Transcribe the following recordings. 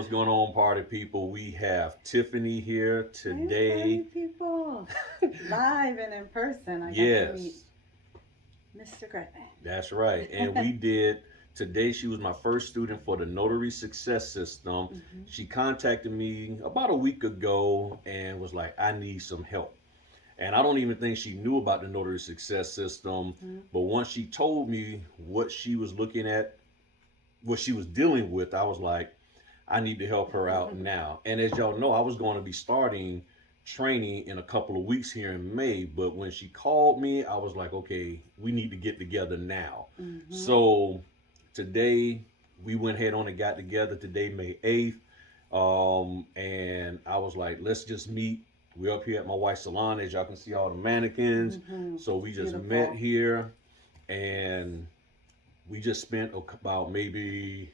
What's going on, party people? We have Tiffany here Hey, today. party people. Live and in person. I got to meet Yes, Mr. Griffin. that's right. And we did today. She was my first student for the Notary Success System. hmm She contacted me about a week ago and was like, I need some help. And I don't even think she knew about the Notary Success System. hmm But once she told me what she was looking at, what she was dealing with, I was like, I need to help her out now. And as y'all know, I was going to be starting training in a couple of weeks here in May. But when she called me, I was like, okay, we need to get together now. hmm So today we went ahead on and got together today, May 8th. And I was like, let's just meet. We're up here at my wife's salon, as y'all can see all the mannequins. So we just met Beautiful. here and we just spent about maybe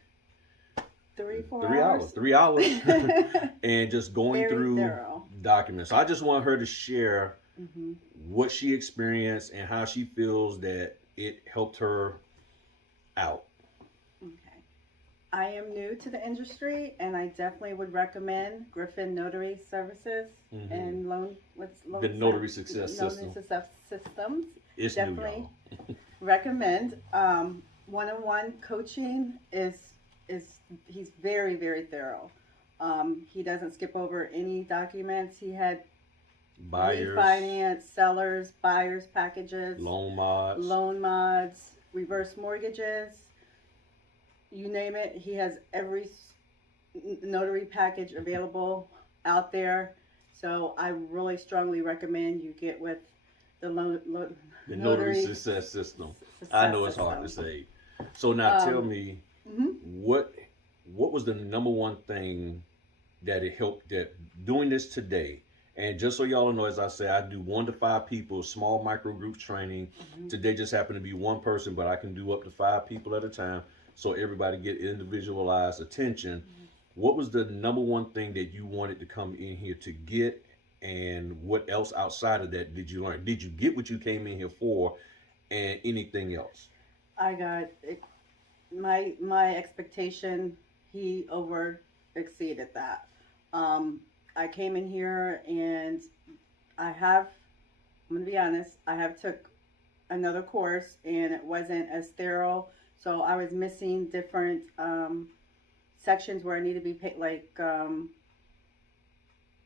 Three, four 3 hours, hours. 3 hours, and just going Very through thorough. documents. So I just want her to share hmm what she experienced and how she feels that it helped her out. Okay. I am new to the industry, and I definitely would recommend Griffin Notary Services Hmm. and what's The Notary Success System. Success Systems. It's new, Definitely y'all. recommend. One-on-one coaching is he's very thorough. He doesn't skip over any documents. He had Buyers, refinance, sellers, buyers packages, loan mods. loan mods, reverse mortgages, you name it. He has every notary package available out there. So I really strongly recommend you get with the The Notary notary Success System. I success know it's hard to system. say. So now tell Um, me, mhm. what what was the number one thing that it helped that doing this today? And just so y'all know, as I say, I do 1 to 5 people, small micro group training. Mhm. Today just happened to be one person, but I can do up to 5 people at a time, so everybody get individualized attention. What was the number one thing that you wanted to come in here to get, and what else outside of that did you learn? Did you get what you came in here for, and anything else? I got it, my expectation. He over exceeded that. Um, I came in here and I have. I'm gonna be honest. I have took another course and it wasn't as thorough, so I was missing different sections where I need to be paid.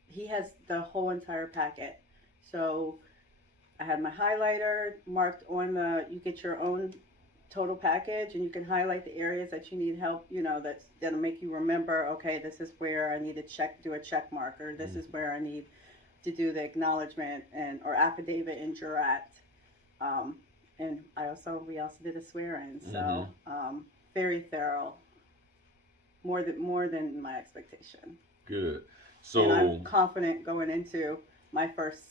He has the whole entire packet, so I had my highlighter marked on the. You get your own total package, and you can highlight the areas that you need help. That'll make you remember. Okay, this is where I need to do a check mark, or this is where I need to do the acknowledgement and or affidavit and jurat. Um, and we also did a swear in, Mm-hmm. so very thorough, more than my expectation. Good. And I'm So, confident going into my first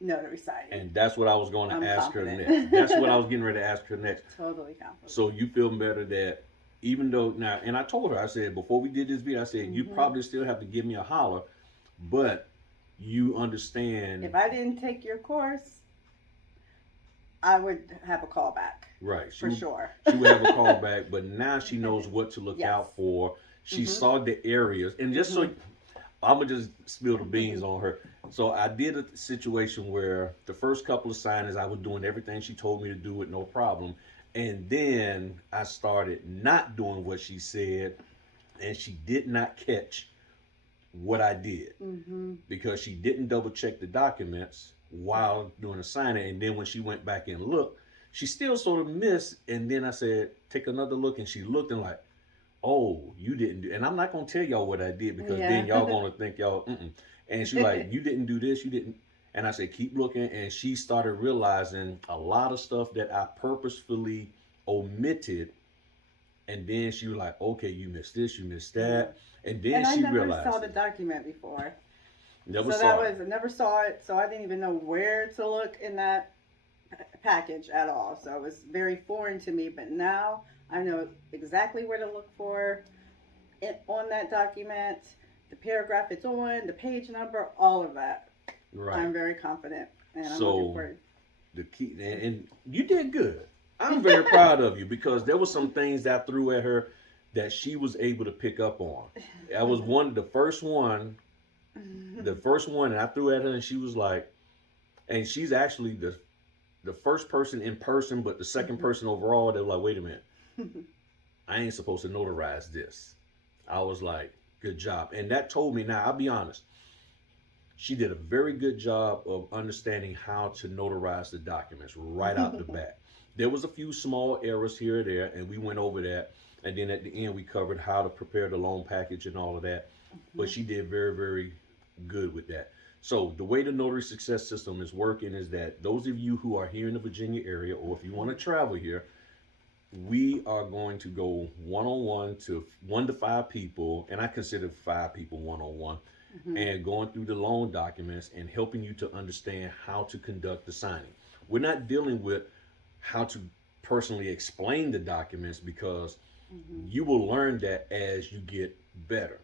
notary signing. and that's what I was going I'm to ask her confident. next. That's what I was getting ready to ask her next. Totally confident. So you feel better that even though now, and I told her, I said before we did this video, I said you hmm probably still have to give me a holler, but you understand, If I didn't take your course, I would have a call back right? for sure. She would have a call back, but now she knows what to look Yes. out for. She hmm saw the areas, and just so hmm I'm gonna just spill the beans on her. So I did a situation where the first couple of signings I was doing everything she told me to do with no problem, and then I started not doing what she said, and she did not catch what I did hmm because she didn't double check the documents while doing the signing, and then when she went back and looked, she still sort of missed. And then I said, take another look, and she looked and like, oh, you didn't do, and I'm not gonna tell y'all what I did because then y'all Yeah. gonna think y'all. Mm-mm. And she like, you didn't do this, you didn't. And I said, keep looking, and she started realizing a lot of stuff that I purposefully omitted. And then she was like, okay, you missed this, you missed that, and then And I she never realized saw the it. document before. Never So saw it. I never saw it, so I didn't even know where to look in that package at all. So it was very foreign to me, but now I know exactly where to look for it on that document, the paragraph it's on, the page number, all of that. Right. I'm very confident, and I'm So looking for. the key, and you did good. I'm very proud of you because there were some things that I threw at her that she was able to pick up on. I was the first one, and I threw at her, and she was like, and she's actually the first person in person, but the second person overall. They were like, wait a minute, I ain't supposed to notarize this. I was like, good job, and that told me. Now I'll be honest, she did a very good job of understanding how to notarize the documents right out the bat. There was a few small errors here or there, and we went over that. And then at the end, we covered how to prepare the loan package and all of that. But she did very, very good with that. So the way the Notary Success System is working is that those of you who are here in the Virginia area, or if you want to travel here, we are going to go one-on-one to 1 to 5 people, and I consider 5 people one-on-one, and going through the loan documents and helping you to understand how to conduct the signing. We're not dealing with how to personally explain the documents, because you will learn that as you get better.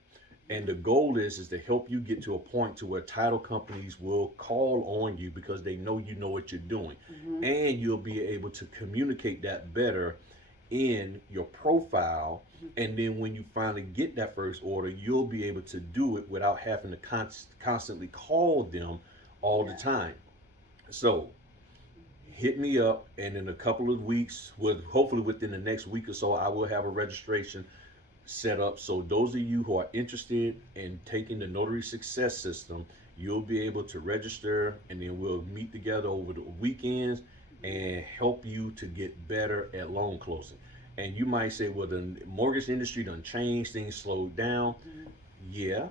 And the goal is to help you get to a point to where title companies will call on you because they know you know what you're doing. And you'll be able to communicate that better in your profile. And then when you finally get that first order, you'll be able to do it without having to constantly call them all the time. So hit me up, and in a couple of weeks, hopefully within the next week or so, I will have a registration set up. So those of you who are interested in taking the Notary Success System, you'll be able to register, and then we'll meet together over the weekends and help you to get better at loan closing. And you might say, well, the mortgage industry done changed, things slowed down. Yeah,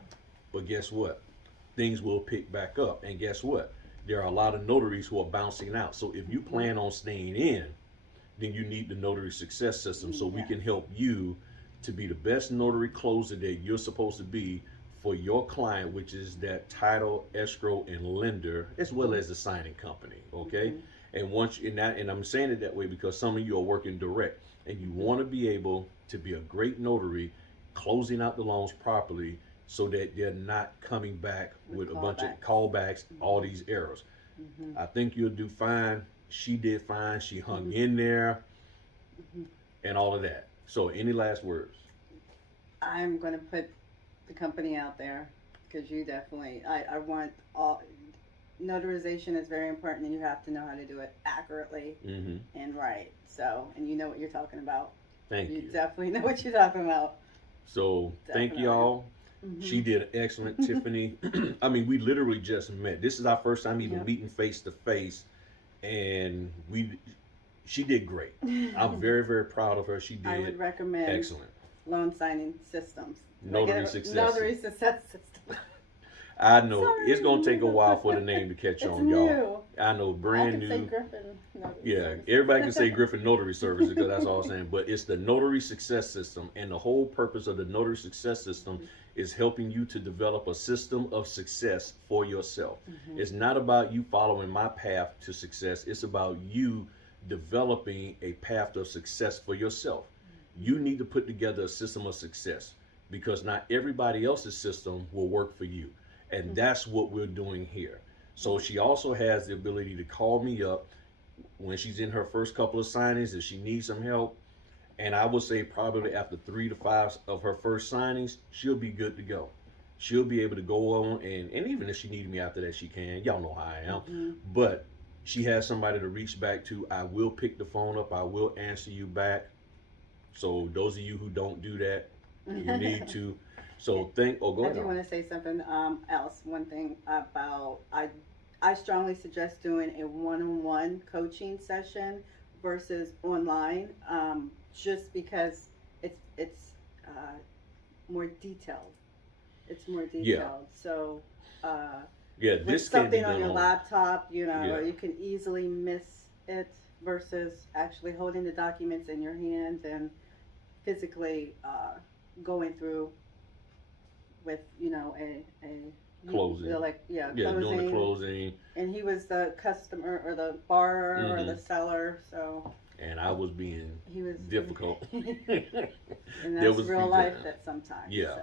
but guess what? Things will pick back up. And guess what? There are a lot of notaries who are bouncing out. So if you plan on staying in, then you need the Notary Success System, so we can help you to be the best notary closer that you're supposed to be for your client, which is that title, escrow, and lender, as well as the signing company. Okay. And once in that, and I'm saying it that way because some of you are working direct, and you want to be able to be a great notary, closing out the loans properly, so that they're not coming back with a bunch of callbacks, all these errors. I think you'll do fine. She did fine. She hung in there and all of that. So any last words? I'm going to put the company out there, because you definitely, I want all, notarization is very important, and you have to know how to do it accurately and right. So, and you know what you're talking about. Thank you. You definitely know what you're talking about. So thank you all. She did excellent, Tiffany. I mean, we literally just met. This is our first time even meeting face to face, and she did great. I'm very, very proud of her. She did. I would recommend excellent. Loan signing systems. Notary Success. Notary Success System. I know Sorry. it's gonna take a while for the name to catch on, y'all. New. I know, brand I can new. say Griffin Notary Yeah, Services. everybody can say Griffin Notary Services because that's all I'm saying. But it's the Notary Success System, and the whole purpose of the Notary Success System is helping you to develop a system of success for yourself. It's not about you following my path to success. It's about you developing a path of success for yourself. You need to put together a system of success, because not everybody else's system will work for you. And that's what we're doing here. So she also has the ability to call me up when she's in her first couple of signings if she needs some help. And I would say probably after 3 to 5 of her first signings, she'll be good to go. She'll be able to go on, and even if she needed me after that, she can. Y'all know how I am. But she has somebody to reach back to. I will pick the phone up. I will answer you back. So those of you who don't do that, you need to. So go I ahead. do want to say something else. One thing about, I strongly suggest doing a one-on-one coaching session versus online, just because it's more detailed. It's more detailed. So this with can be something done on your laptop, you know, Yeah. you can easily miss it, versus actually holding the documents in your hands and physically going through with, you know, a Closing. closing. Doing the closing. And he was the customer or the borrower or the seller, so And I was being he was difficult. and There that's was real few life times. at sometimes. Yeah. So.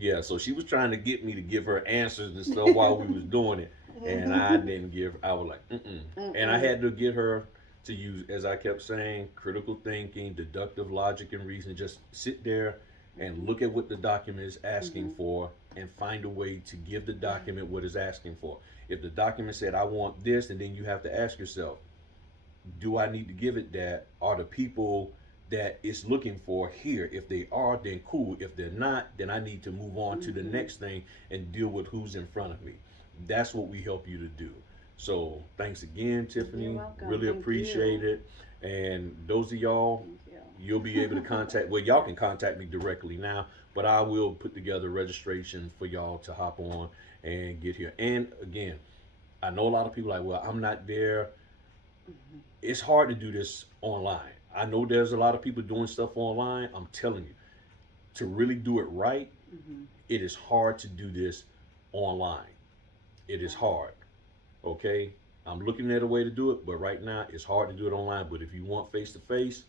Yeah, so she was trying to get me to give her answers and stuff while we was doing it, and I didn't give. I was like, and I had to get her to use, as I kept saying, critical thinking, deductive logic, and reason. Just sit there and look at what the document is asking for and find a way to give the document what it's asking for. If the document said, I want this, and then you have to ask yourself, do I need to give it that? Are the people that it's looking for here? If they are, then cool. If they're not, then I need to move on to the next thing and deal with who's in front of me. That's what we help you to do. So thanks again, Tiffany. You're welcome. Really Thank appreciate you. it. And those of y'all, you'll be able to contact, well, y'all can contact me directly now, but I will put together registration for y'all to hop on and get here. And again, I know a lot of people are like, well, I'm not there. It's hard to do this online. I know there's a lot of people doing stuff online. I'm telling you, to really do it right, it is hard to do this online. It is hard. Okay? I'm looking at a way to do it, but right now it's hard to do it online. But if you want face to face,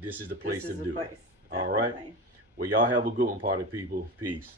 this is the place to do it. All right? Well, y'all have a good one, party people. Peace.